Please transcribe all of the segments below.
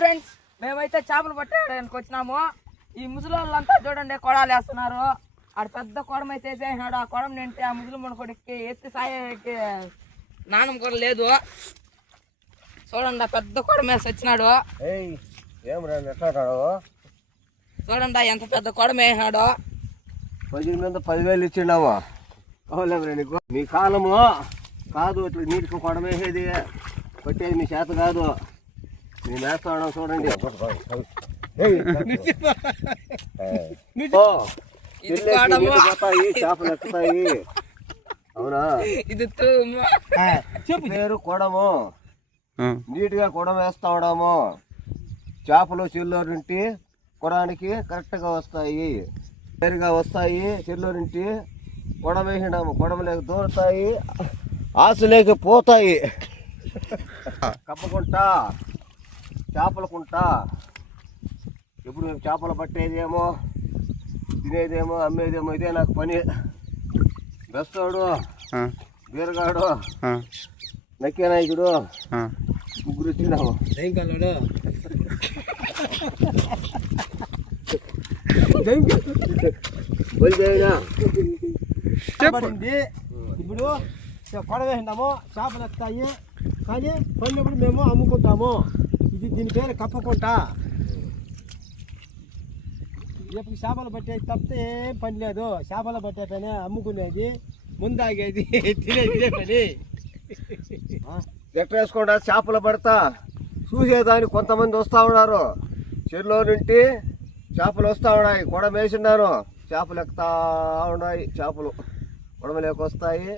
Friends మేమైతే చేపలు పట్టడానికి వచ్చినాము. ఈ ముసలోళ్ళంతా చూడండి కొడాలు వేస్తున్నారు. ఆడ పెద్ద కొడం అయితే ఆ కొడం నింటే ఆ ముసలి కొడుక్కి ఎత్తి సాయకి నాణం కూడా లేదు. చూడండి ఆ పెద్ద కొడం వేసి వచ్చినాడు. చూడండి ఎంత పెద్ద కొడం వేసినాడు. పది మీద పదివేలు ఇచ్చిండామా అవులేమరా నీకు. మీ కాలము కాదు ఇట్లా నీటికి కొడమేసేది. కొట్టేది మీ చేత కాదు. నేను చూడండి. చేపలు ఎక్కుతాయి అవునా? ఇది తూము. పేరు కొడము. నీట్గా కొడం వేస్తా ఉన్నాము చేపలు చెల్లూరింటి కొడానికి కరెక్ట్గా వస్తాయి. నేరుగా వస్తాయి చెల్లూరింటి కొడం వేసినాము. కొడమలేక దూరుతాయి. ఆశలేక పోతాయి. కప్పకుంటా. చేపలకుంటా. ఇప్పుడు మేము చేపలు పట్టేదేమో తినేదేమో అమ్మేదేమో ఇదే నాకు పని. బెస్తోడు బీరగాడు నక్కే నాయకుడు ముగ్గురు వచ్చినాము ఏం కలడు బయలుదేరినా పడింది ఇప్పుడు కొడ వేసినాము చేపలు వస్తాయి. కానీ పడినప్పుడు మేము అమ్ముకుంటాము. ఇది దీని పేరు కప్పకుంట. రేపు చేపలు పట్టేది తప్పితే ఏం పని లేదు. చేపలు పట్టే పని అమ్ముకునేది ముందాగేది తినేది ఇదే పని. గట్ట వేసుకోండా చేపలు పడతా. చూసేదానికి కొంతమంది వస్తూ ఉన్నారు. చెరులో నుండి చేపలు వస్తూ ఉన్నాయి. కొడ వేసిన్నాను చేపలు ఎక్కుతా ఉన్నాయి. చేపలు కొడమలేక వస్తాయి.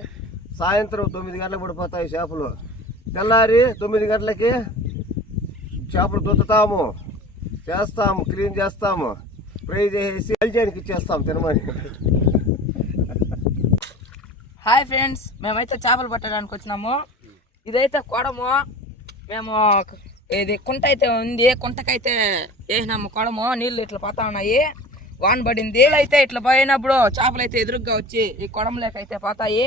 సాయంత్రం తొమ్మిది గంటలకు పడిపోతాయి చేపలు. తెల్లారి తొమ్మిది గంటలకి చేపలు దుద్దుతాము చేస్తాము క్లీన్ చేస్తాము. ఫ్రై చేసి అల్జానికి ఇచ్చేస్తాం తినమని. హాయ్ ఫ్రెండ్స్ మేమైతే చేపలు పట్టడానికి వచ్చినాము. ఇదైతే కొడము. మేము ఇది కుంట అయితే ఉంది కుంటకైతే వేసినాము కొడము. నీళ్ళు ఇట్లా పోతా ఉన్నాయి. వాన పడింది. అయితే ఇట్లా పోయినప్పుడు చేపలు అయితే ఎదురుగ్గా వచ్చి ఈ కొడంలోకి అయితే పోతాయి.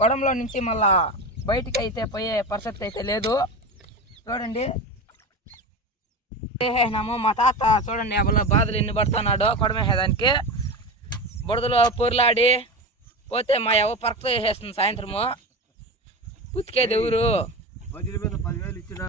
కొడంలో నుంచి మళ్ళా బయటికి అయితే పోయే పరిస్థితి అయితే లేదు. చూడండి. వేసేసినాము మా తాత చూడండి ఎవరి బాధలు ఎన్ని పడుతున్నాడు కొడమేసేదానికి బుడదలో పొరులాడి పోతే మా ఎవ పరకతో వేసేస్తుంది సాయంత్రము. ఉతికేది ఎవరు?